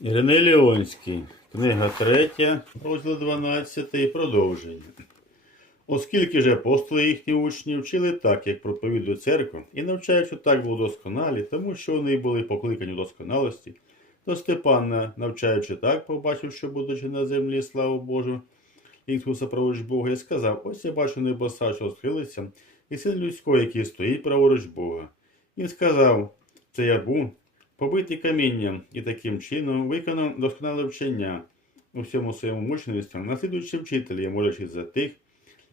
Іриней Леонський, книга 3, розділ 12, продовження. Оскільки ж апостоли їхні учні вчили так, як проповідує церква, і навчаючи так було досконалі, тому що вони були покликані досконалості, то Степана, навчаючи так, побачив, що будучи на землі, славу Божу, Ісуса праворуч Бога, і сказав: Ось я бачу небеса, що схилиться, і син людський, який стоїть праворуч Бога. Він сказав: Це я був, побитий камінням, і таким чином виконав досконале вчення у всьому своєму мучеництві, наслідуючи вчителі, молячись за тих,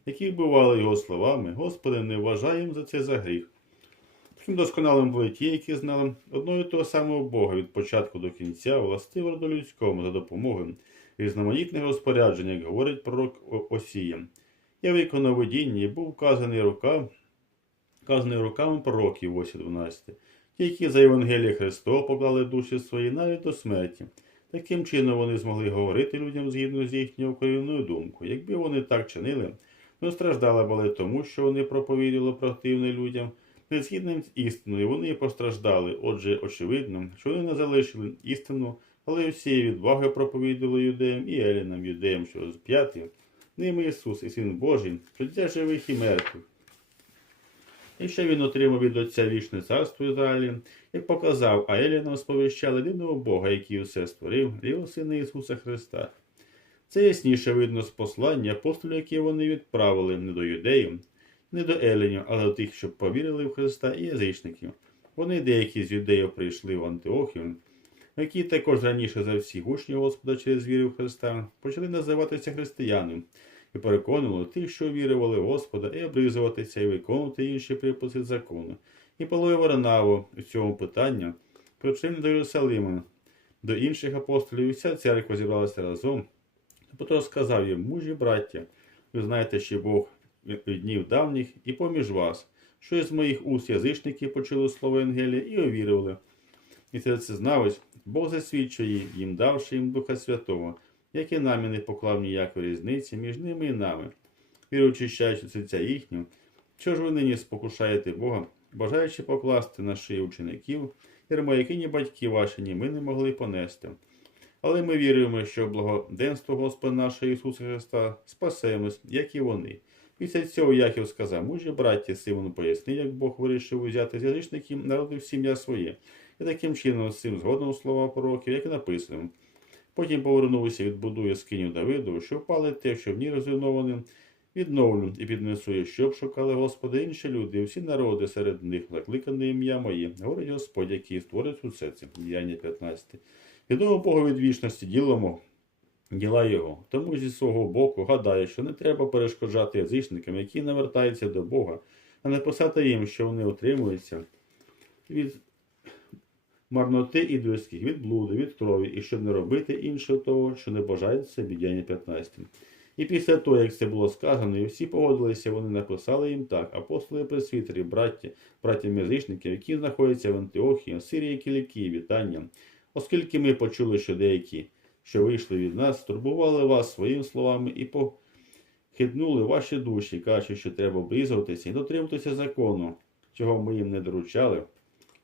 які вбивали його словами, Господи, не вважаємо за це за гріх. Таким досконалим були ті, які знали одного і того самого Бога від початку до кінця, властиво до людському за допомогою різноманітних розпоряджень, як говорить пророк Осія. Я виконав видіння і був вказаний рукав, вказаний руками пророків 8.12. Які за Євангеліє Христова поклали душі свої навіть до смерті. Таким чином вони змогли говорити людям згідно з їхньою корінною думкою. Якби вони так чинили, то страждали були тому, що вони проповідували противне людям, не згідним з істиною, вони постраждали. Отже, очевидно, що вони не залишили істину, але всією відвагою проповідували юдеям і елінам, юдеям, що розп'яті. Ними Ісус і Син Божий, суддя живих і мертвих. І ще він отримав від Отця вічне царство Ізраїлі, як показав, а Елінам сповіщали єдиного Бога, який усе створив, його Сина Ісуса Христа. Це ясніше видно з послання апостолів, які вони відправили не до юдеїв, не до Елінів, але до тих, що повірили в Христа і язичників. Вони, деякі з юдеїв, прийшли в Антиохію, які також раніше за всіх учнів Господа через віру в Христа почали називатися християнами і переконували тих, що вірували в Господа, і облизуватися і виконувати інші приписи закону. І Павло Варнаву у цьому питанні причини до Єрусалима, до інших апостолів, і вся церква зібралася разом. Петро сказав їм, мужі браття, ви знаєте, що Бог від днів давніх і поміж вас, що із моїх уст язичники почули слово Євангелія і увірували. І це знавець, Бог засвідчує їм, давши їм Духа Святого, як і нам не поклав ніякої різниці між ними і нами, віру очищаючи серця їхню, що ж ви нині спокушаєте Бога, бажаючи покласти на шиї учеників, ярмо, які ні батьки ваші, ні ми не могли понести. Але ми віримо, що благоденство Господа нашого Ісуса Христа спасемось, як і вони. Після цього Яків сказав, мужі браті, Симону поясни, як Бог вирішив узяти з язичників народу сім'я своє. І таким чином з цим згодом слова пророків, як і написано. Потім повернувся, і відбудує скиню Давиду, що впали те, що в ній розруйнованим, відновлю і піднесу, щоб шукали Господа інші люди, всі народи серед них закликане ім'я моє, говорить Господь, який створить усе це. Діяння 15. Відомо Богу від вічності ділимо діла його. Тому зі свого боку гадає, що не треба перешкоджати язичникам, які навертаються до Бога, а не писати їм, що вони отримуються від марноти ідольських, від блуду, від крові, і щоб не робити іншого того, що не бажають собі діяння 15. І після того, як це було сказано, і всі погодилися, вони написали їм так: апостоли пресвітері, браття, браттям язичників, які знаходяться в Антиохії, Сирії, Кілікії, вітання. Оскільки ми почули, що деякі, що вийшли від нас, турбували вас своїми словами і похитнули ваші душі, кажучи, що треба облизуватися і дотримуватися закону, чого ми їм не доручали.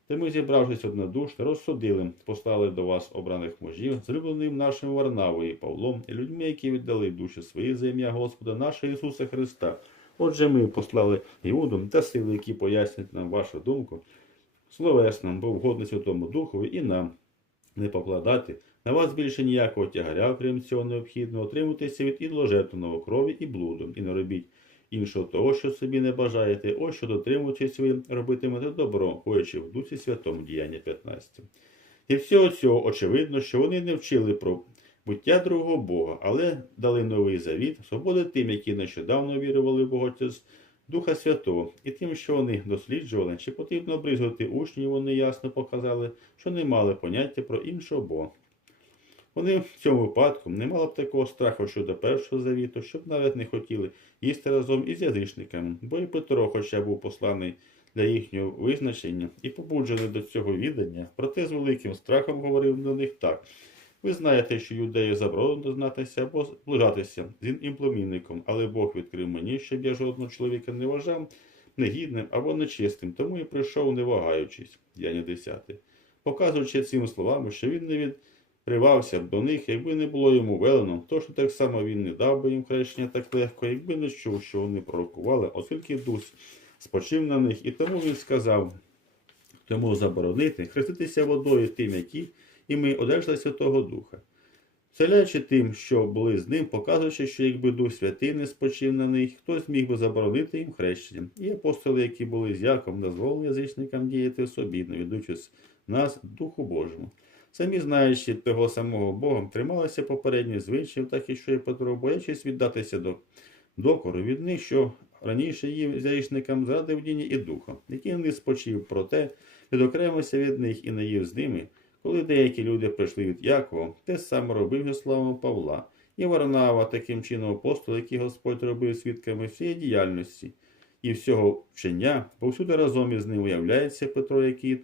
Та ми, зібравшись однодушно, розсудили, послали до вас обраних мужів, злюбленим нашим Варнавою і Павлом, і людьми, які віддали душі свої за ім'я Господа нашого Ісуса Христа. Отже, ми послали Іуду та сили, які пояснять нам вашу думку, словесно, бо вгодно Святому Духові і нам не покладати на вас більше ніякого тягаря, крім цього необхідно, отримуватися від ідложертвеного крові і блуду, і не робіть іншого того, що собі не бажаєте, ось що дотримуючись ви робитимете добро, ходячи в Дусі Святому діяння 15. І всього цього очевидно, що вони не вчили про буття другого Бога, але дали новий завіт, свободи тим, які нещодавно вірували в Бога через Духа Святого, і тим, що вони досліджували, чи потрібно обрізувати учнів, вони ясно показали, що не мали поняття про іншого Бога. Вони в цьому випадку не мали б такого страху щодо першого завіту, щоб навіть не хотіли їсти разом із язичниками, бо і Петро, хоча був посланий для їхнього визначення і побуджений до цього віддання, проте з великим страхом говорив до них так. Ви знаєте, що юдею заборонено знатися або зближатися з іншим племінником, але Бог відкрив мені, щоб я жодного чоловіка не вважав негідним або нечистим, тому і прийшов, не вагаючись, Діяння 10. Показуючи цими словами, що він не від привався б до них, якби не було йому велено, то що так само він не дав би їм хрещення так легко, якби не чув, що вони пророкували, оскільки дух спочив на них, і тому він сказав, тому заборонити хреститися водою тим, які і ми одержали Святого Духа. Вселяючи тим, що були з ним, показуючи, що якби Дух Святий не спочив на них, хтось міг би заборонити їм хрещення. І апостоли, які були з Яком, дозволили язичникам діяти собідно, ведучись нас Духу Божому. Самі знаючи того самого Бога, трималися попередніх звичаїв, так і що і Петро, боячись віддатися до докору від них, що раніше їв язичникам заради вдіння і духа, який не спочив, проте відокремився від них і не їв з ними. Коли деякі люди прийшли від Якова, те саме робив же славу Павла і Варнава, таким чином апостол, який Господь робив свідками всієї діяльності і всього вчення, повсюди разом із ним виявляється Петро, який,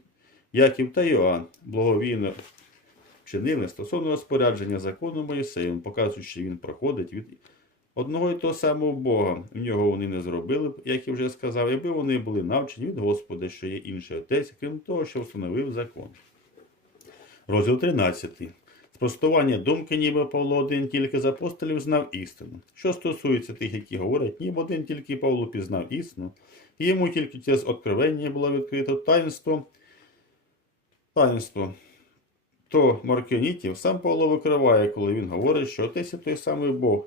Яків та Йоанн, благовійно вчинили стосовно розпорядження закону Моїсеєм, показуючи, що він проходить від одного і того самого Бога. В нього вони не зробили, б, як я вже сказав, якби вони були навчені від Господа, що є інший отець, крім того, що встановив закон. Розділ 13. Спростування думки, ніби Павло один тільки з апостолів знав істину. Що стосується тих, які говорять, ніби один тільки Павло пізнав істину, і йому тільки через откровення було відкрито таїнство, таїнство, то Маркіонітів сам Павло викриває, коли він говорить, що отець і той самий Бог,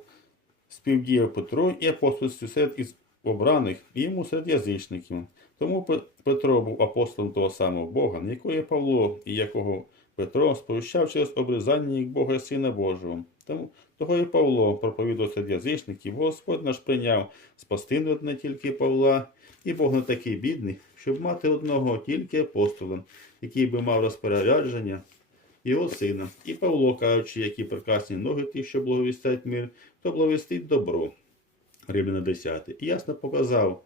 співдіяв Петро і апостольстві серед із обраних, і йому серед язичників. Тому Петро був апостолом того самого Бога, на якого Павло і якого Петро сповіщав через обрізання як Бога Сина Божого. Тому того і Павло проповідував серед язичників, Господь наш прийняв спасти не тільки Павла, і Бог не такий бідний, щоб мати одного тільки апостола, який би мав розпорядження його сина. І Павло, кажучи, які прекрасні ноги ті, що благовістять мир, то благовістить добро. Римляна 10. І ясно показав,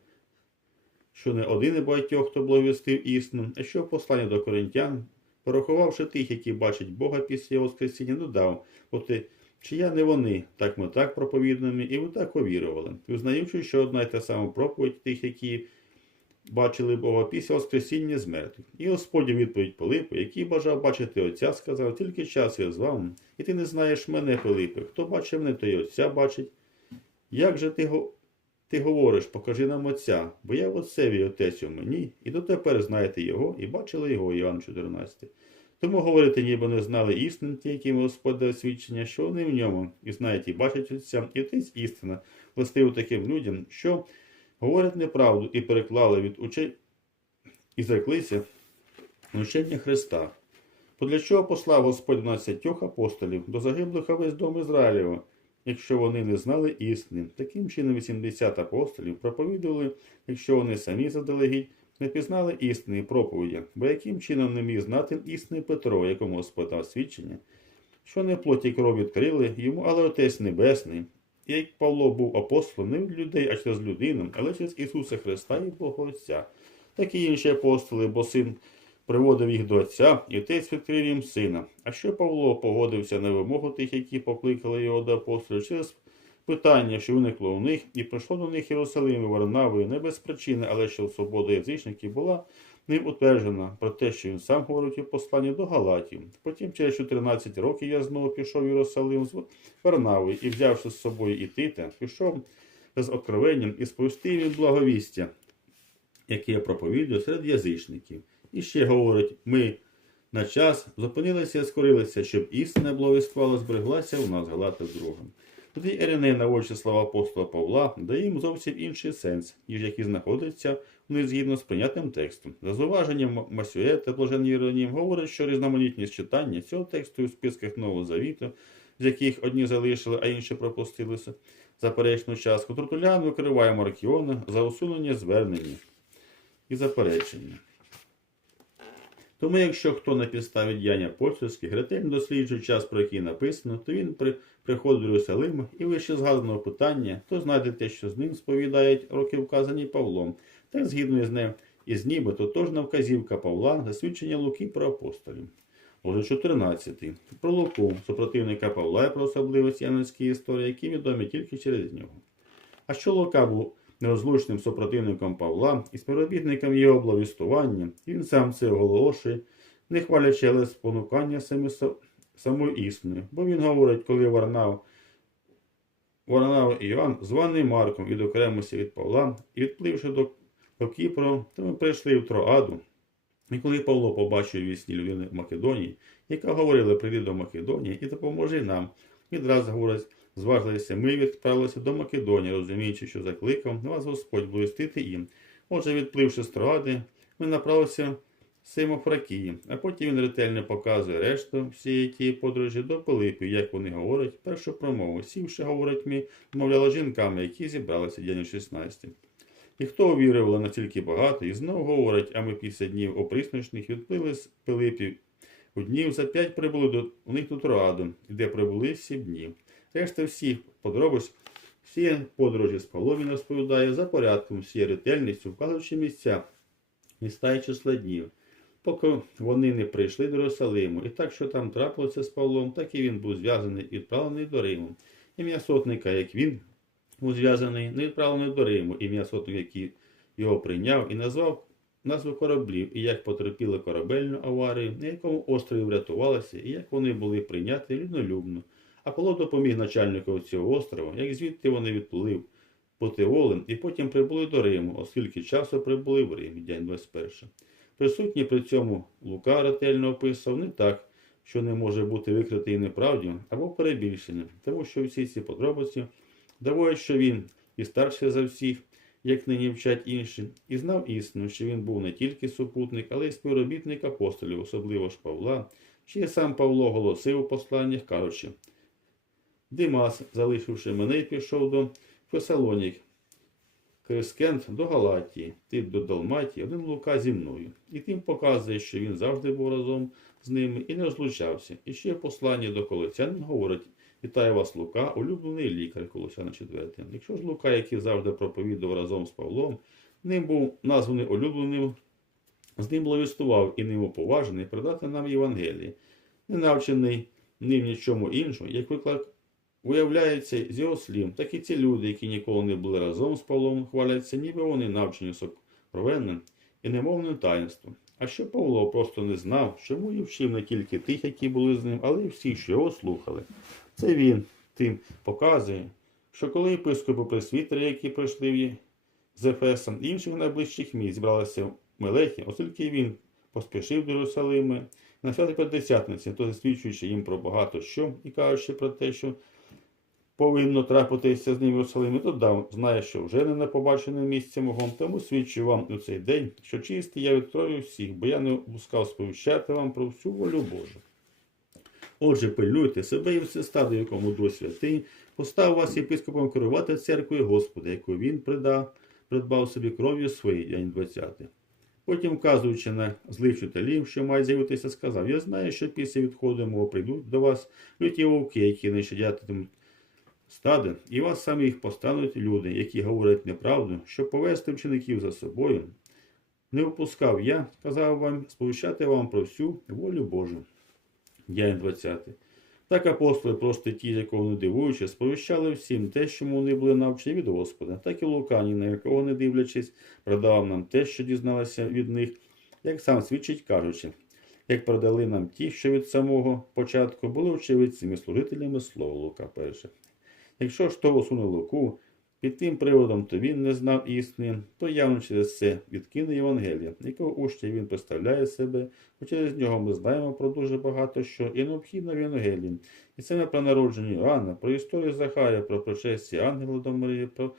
що не один і багатьох, хто благовістив істину, а що в посланні до коринтян, порахувавши тих, які бачать Бога після Воскресіння, додав, оти, чи я не вони, так ми так проповідними, і ви так повірували, визнаючи, що одна й та сама проповідь тих, які бачили Бога після Воскресіння з мертвих. І Господь відповідь Пилипу, який бажав бачити Отця, сказав, тільки час я з вами, і ти не знаєш мене, Пилипе, хто бачив мене, той і Отця бачить. Як же ти, ти говориш, покажи нам Отця, бо я в Отцеві Отець у мені, і дотепер знаєте Його, і бачили Його, Іоанн 14. Тому говорити, ніби не знали істин, ті, яким Господь дав свідчення, що вони в ньому, і знають, і бачать Отця, і Отець істина, властиво таким людям, що говорять неправду і переклали від учень і зреклися учення Христа. Бо для чого послав Господь 12 апостолів до загиблих овець дому Ізраїлєва, якщо вони не знали істини? Таким чином 80 апостолів проповідували, якщо вони самі заделегідь не пізнали істини проповіді, бо яким чином не міг знати істини Петро, якому дав свідчення, що не плоті кров відкрили йому, але Отець Небесний. Як Павло був апостолом не від людей, а через людину, але через Ісуса Христа і Бога Отця, так і інші апостоли, бо син приводив їх до Отця, і Отець відкрив їм сина. А що Павло погодився на вимогу тих, які покликали його до апостолів, через питання, що виникло у них, і прийшло до них Єрусалим і Варнавою не без причини, але що свобода язичників була ним утверджена про те, що він сам говорить у посланні до Галатів. Потім через 14 років я знову пішов в Єрусалим з Варнавою і, взявши з собою і Тита, пішов з откровенням і сповістив їм благовістя, яке я проповідую серед язичників. І ще говорить, ми на час зупинилися і скорилися, щоб істина благовіствала збереглася у нас Галата другом. Тоді Іриней, наводячи слова апостола Павла, дає їм зовсім інший сенс, ніж який знаходиться у них згідно з прийнятим текстом. За зауваженням Масює та Блажен Єронім говорить, що різноманітність читання цього тексту у списках Нового Завіту, з яких одні залишили, а інші пропустилися, заперечну частку, Трутулян викриває Маркіона за усунення звернення і заперечення. Тому, якщо хто на підставі діяння апостольських ретельно досліджує час, про який написано, то він при, приходить до Єрусалима і вище згаданого питання, то знайдете, що з ним сповідають роки вказані Павлом, так згідно з ним із нібито тожна вказівка Павла за свідчення Луки про апостолів. Отже, 14. Про Луку, супротивника Павла і про особливості янської історії, які відомі тільки через нього. А що Лука був нерозлучним супротивником Павла і співробітником його благовістування, він сам це оголошує, не хвалячи, але спонукання самою істиною. Бо він говорить, коли Варнав, Варнав і Іоанн, званий Марком, відокремився від Павла, і відпливши до, до Кіпру, то ми прийшли в Троаду. І коли Павло побачив вісні людини в Македонії, яка говорила, прийди до Македонії і допоможи нам, відразу говорить, зважилися, ми відправилися до Македонії, розуміючи, що закликав вас Господь благостити їм. Отже, відпливши з Троади, ми направилися Симофракії, а потім він ретельно показує решту всієї тієї подорожі до Пилипів, як вони говорять, першу промову. Сівши, говорить ми, мовляла жінками, які зібралися день 16. І хто увірував настільки багато, і знову говорить, а ми після днів оприсночних відплили з Пилипів. У днів за п'ять прибули до у них до Троаду, де прибули сім днів. Решта всіх подробиць, всі подорожі з Павлом розповідає за порядком, всією ретельністю, вказуючи місця, міста і числа днів, поки вони не прийшли до Єрусалиму. І так, що там трапилося з Павлом, так і він був зв'язаний і відправлений до Риму. Ім'я сотника, як він був зв'язаний, не відправлений до Риму, ім'я сотника, який його прийняв і назвав назву кораблів, і як потерпіли корабельну аварію, на якому острові врятувалися, і як вони були прийняті люднолюбно. А Павло допоміг начальнику цього острова, як звідти вони відплили Потеолем і потім прибули до Риму, оскільки часу прибули в Римі, день 21. Присутній при цьому Лука ретельно описав не так, що не може бути викритий неправдю або перебільшенням, тому що всі ці подробиці доводять, що він і старший за всіх, як нині вчать інші, і знав істину, що він був не тільки супутник, але й співробітник апостолів, особливо ж Павла, й сам Павло голосив у посланнях, кажучи, Димас, залишивши мене, пішов до Фесалонік, Крискент до Галатії, Тит до Далматії, один Лука зі мною. І тим показує, що він завжди був разом з ними і не розлучався. І ще в посланні до Колоцян говорить, Вітаю вас, Лука, улюблений лікар Колосяна 4. Якщо ж Лука, який завжди проповідував разом з Павлом, ним був названий улюбленим, з ним благовістував і ним уповажений передати нам Євангеліє, не навчений ним нічому іншому, як виклик виявляється з його слів, так і ці люди, які ніколи не були разом з Павлом, хваляться, ніби вони навчені сокровенним і немовним таїнством. А що Павло просто не знав, чому і вчив не тільки тих, які були з ним, але й всіх, що його слухали. Це він тим показує, що коли єпископи пресвітери, які прийшли з Ефесом, інших найближчих місць зібралися в Мелехі, оскільки він поспішив до Єрусалима, на святі П'ятдесятниці, то засвідчуючи їм про багато що і кажучи про те, що повинно трапитися з ним в Єрусалимі, додав, знає, що вже не на побачене місце мого, тому свідчу вам у цей день, що чистий я відкрою всіх, бо я не опускав сповіщати вам про всю волю Божу. Отже, пильнуйте себе і все стадо, якому Дух Святий, постав вас єпископом керувати церквою Господа, яку він придав, придбав собі кров'ю своєї, день 20. Потім, вказуючи на злих вчителів, що мають з'явитися, сказав: Я знаю, що після відходу мого прийдуть до вас люті вовки, які не щадятимуть стади, і вас самих постануть люди, які говорять неправду, щоб повести вчеників за собою. Не випускав я, сказав вам, сповіщати вам про всю волю Божу. День 20. Так апостоли, просто ті, якого не дивуючи, сповіщали всім те, чому вони були навчені від Господа, так і Лукані, на якого не дивлячись, продав нам те, що дізналися від них, як сам свідчить, кажучи, як продали нам ті, що від самого початку були очевидцями служителями слова Лука перше. Якщо ж того суне Луку, під тим приводом, то він не знав істини, то явно через це відкине Євангелія, якого учня він представляє себе, бо через нього ми знаємо про дуже багато що і необхідно в Євангелії. І саме про народження Іоанна, про історію Захарія, про пришестя ангела до Марії, про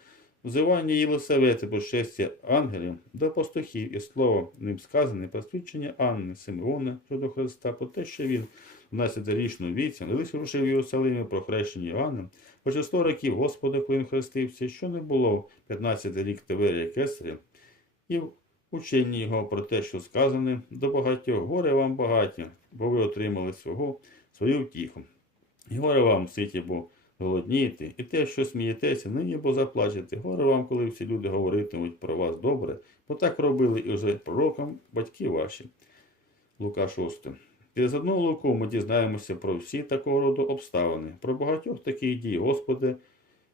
взивання Єлисавети, про шестя ангелів до пастухів і слово ним сказане про свідчення Анни Симеона щодо Христа, про те, що він в 12-річному віці, не лише рушив в про хрещення Іоанна, по число років Господа, коли він хрестився, що не було в 15 рік Тиверія Кесаря, і в ученні його про те, що сказане, до багатьох горе вам багаті, бо ви отримали свого, свою втіху. І горе вам, ситі, бо голоднієте, і те, що смієтеся, нині бо заплачете. Горе вам, коли всі люди говоритимуть про вас добре, бо так робили і вже пророкам батьки ваші. Лука 6. Через одного луку ми дізнаємося про всі такого роду обставини. Про багатьох таких дій, Господи,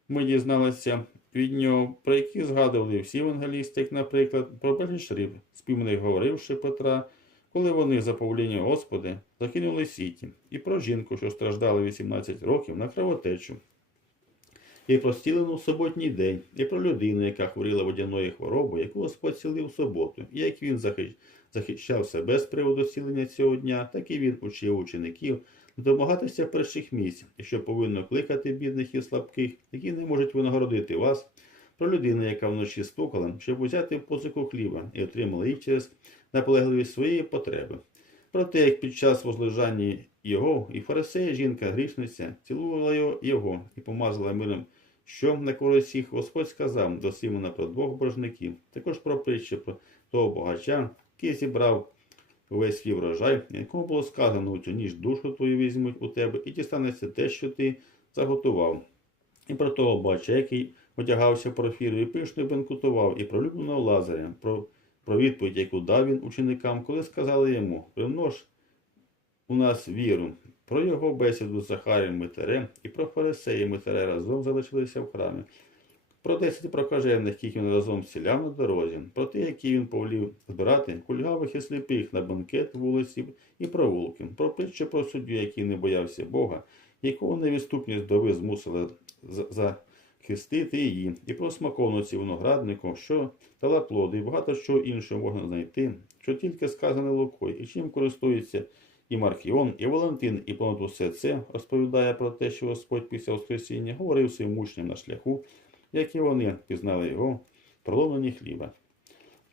ми дізналися від нього, про які згадували всі евангелісти, як, наприклад, про безліч риб, співних говоривши Петра, коли вони за повеління Господи закинули сіті, і про жінку, що страждала 18 років на кровотечу, і про стілену в суботній день, і про людину, яка хворіла водяною хворобою, яку Господь цілив в суботу, і як він захищ- захищав себе з приводу зцілення цього дня, так і він учив учеників домагатися перших місць, що повинно кликати бідних і слабких, які не можуть винагородити вас, про людину, яка вночі стукала, щоб узяти в позику хліба і отримала їх через наполегливість своєї потреби. Про те, як під час возлежання його і фарисея жінка грішниця цілувала його, і помазала миром, що на користь їх Господь сказав до Симона про двох божників, також про притчу про того богача, який зібрав увесь свій врожай, якому було сказано цю ніж душу твою візьмуть у тебе, і дістанеться те, що ти заготував. І про того бача, який одягався профіру і пишно бенкутував, і про улюбленого Лазаря, про, про відповідь, яку дав він ученикам, коли сказали йому, примнож у нас віру, про його бесіду з Захарієм Митерем і про фарисеї Митере разом залишилися в храмі. Про десять прокажених, яких він разом сіляв на дорозі, про те, які він повелів збирати кульгавих і сліпих на банкет вулиці і провулки, про притчу про суддю, який не боявся Бога, якого невідступність дови змусила захистити її, і про смаковниці винограднику, що дала плоди, і багато чого іншого можна знайти, що тільки сказане Лукою, і чим користується і Маркіон, і Валентин, і понад усе це розповідає про те, що Господь після Воскресіння говорив своїм учням на шляху, як і вони пізнали його в проломленні хліба.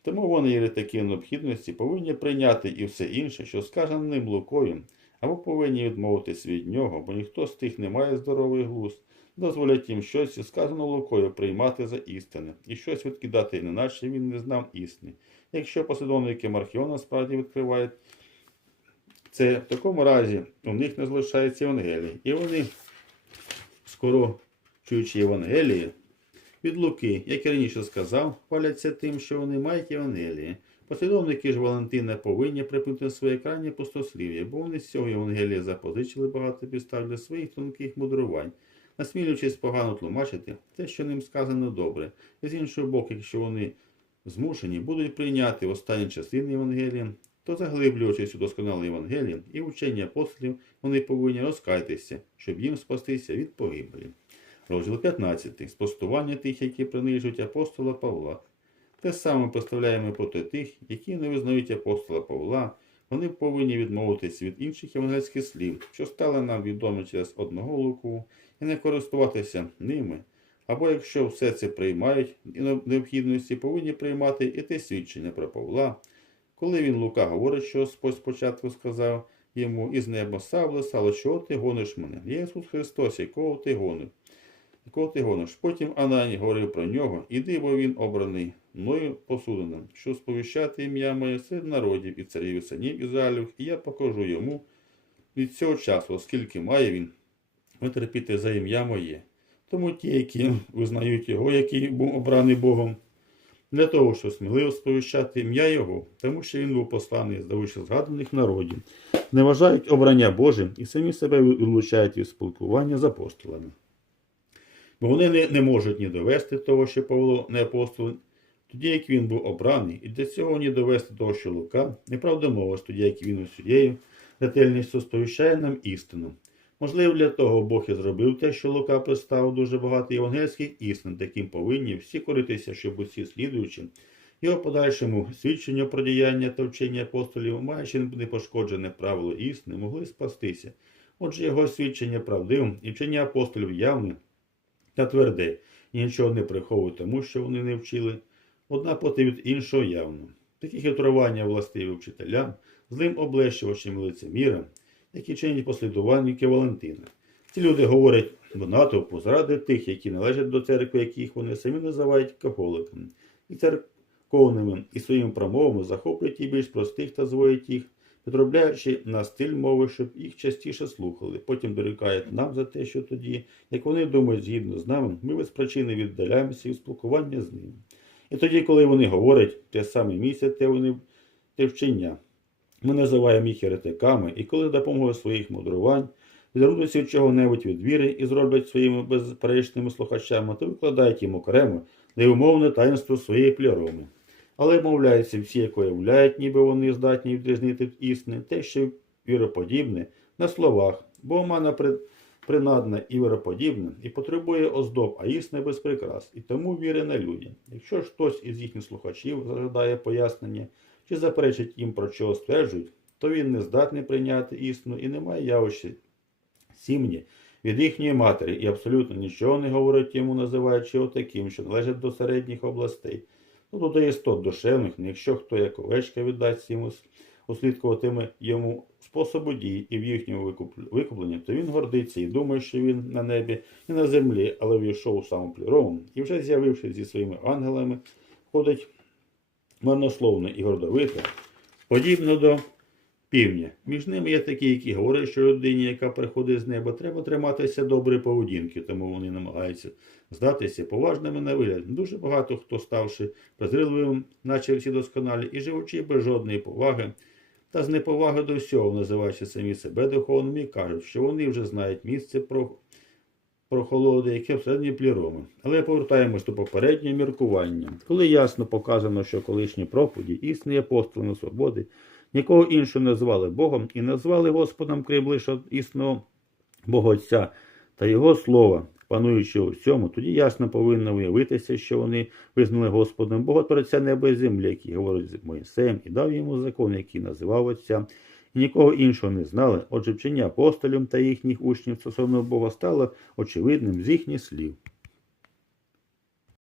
Тому вони єретики необхідності повинні прийняти і все інше, що сказано ним Лукою, або повинні відмовитись від нього, бо ніхто з тих не має здоровий глузд, дозволять їм щось, сказано Лукою, приймати за істини, і щось відкидати, неначе він не знав істини. Якщо послідовники Мархіона справді відкривають це, в такому разі у них не залишається Євангелії. І вони, скоро чуючи Євангеліє, від Луки, як я раніше сказав, хваляться тим, що вони мають Євангеліє. Послідовники ж Валентина повинні припинити своє крайнє пустослів'я, бо вони з цього Євангелія запозичили багато підстав для своїх тонких мудрувань, насмілюючись погано тлумачити те, що ним сказано добре, і з іншого боку, якщо вони змушені будуть прийняти останні частини Євангелія, то заглиблюючись у досконале Євангеліє і вчення апостолів, вони повинні розкайтися, щоб їм спастися від погибелі. Розділ 15. Спростування тих, які принижують апостола Павла. Те саме представляємо проти тих, які не визнають апостола Павла. Вони повинні відмовитись від інших євангельських слів, що стали нам відомі через одного луку, і не користуватися ними. Або якщо все це приймають і необхідності, повинні приймати і те свідчення про Павла, коли він Лука говорить, що Господь спочатку сказав йому із неба Савле, Савле, чого ти гониш мене? Ісус Христос, якого ти гонив? Ти гониш? Потім Ананій говорив про нього, іди, бо він обраний мною посудиним, що сповіщати ім'я моє серед народів і царів і синів Ізраїлів, і я покажу йому від цього часу, оскільки має він витерпіти за ім'я моє. Тому ті, які визнають його, який був обраний Богом, для того, щоб сміливо сповіщати ім'я Його, тому що він був посланий з вище згаданих народів, не вважають обрання Боже і самі себе вилучають від спілкування з апостолами. Бо вони не, не можуть ні довести того, що Павло не апостол, тоді як він був обраний, і для цього ні довести того, що Лука, неправда мова, тоді як він усією ретельністю сповіщає нам істину. Можливо, для того Бог і зробив те, що Лука представив дуже багато євангельських істин, таким повинні всі коритися, щоб усі слідуючи його подальшому свідченню про діяння та вчення апостолів, маючи непошкоджене правило істини, могли спастися. Отже, його свідчення правдивим і вчення апостолів явне та тверде, і нічого не приховує тому, що вони не вчили, одна проти від іншого явно. Такі хитрування властиві вчителям, злим облещувачем лицемірам, які чинять послідувальники Валентина. Ці люди говорять до натовпу заради тих, які належать до церкви, яких вони самі називають католиками, і церковними, і своїми промовами захоплюють і більш простих та зводять їх, підробляючи на стиль мови, щоб їх частіше слухали. Потім дорікають нам за те, що тоді, як вони думають згідно з нами, ми без причини віддаляємося від спілкування з ними. І тоді, коли вони говорять те саме місце, те вони те вчення. Ми називаємо їх еретиками, і коли допомогою своїх мудрувань відрудуться від чого-небудь від віри і зроблять своїми безперечними слухачами, то викладають їм окремо невимовне таїнство своєї пліроми. Але, мовляється, всі, як уявляють, ніби вони здатні відрізнити істини, те, що віроподібне на словах, бо омана при- принадна і віроподібна, і потребує оздоб, а істина без прикрас, і тому віри на людям. Якщо ж хтось із їхніх слухачів зажадає пояснення чи заперечить їм про що стверджують, то він не здатний прийняти істину і не має явища сім'ї від їхньої матері і абсолютно нічого не говорить йому, називаючи його таким, що належить до середніх областей. Ну, до істот душевних, ну, якщо хто як овечка віддасть йому услідкуватиме йому способу дій і в їхньому викуп- викупленні, то він гордиться і думає, що він на небі і на землі, але війшов у саму плірову і вже з'явившись зі своїми ангелами, ходить марнословно і гордовито, подібно до півня. Між ними є такі, які говорять, що людині, яка приходить з неба, треба триматися доброї поведінки, тому вони намагаються здатися поважними на вигляд. Дуже багато хто, ставши презирливим, наче всі досконалі, і живучи без жодної поваги, та з неповаги до всього, називаючи самі себе духовними, кажуть, що вони вже знають місце про, про холоди, яке всередині пліроми. Але повертаємось до попереднього міркування. Коли ясно показано, що колишні проповіді, істинні апостоли свободи, нікого іншого не звали Богом і назвали Господом крім лише істинного Бога Отця та Його Слова, пануючи у всьому, тоді ясно повинно виявитися, що вони визнали Господом Бога Творця неба і землі, який говорить з Моїсеєм, і дав йому закон, який називав Отця, і нікого іншого не знали. Отже, вчення апостолів та їхніх учнів стосовно Бога стало очевидним з їхніх слів.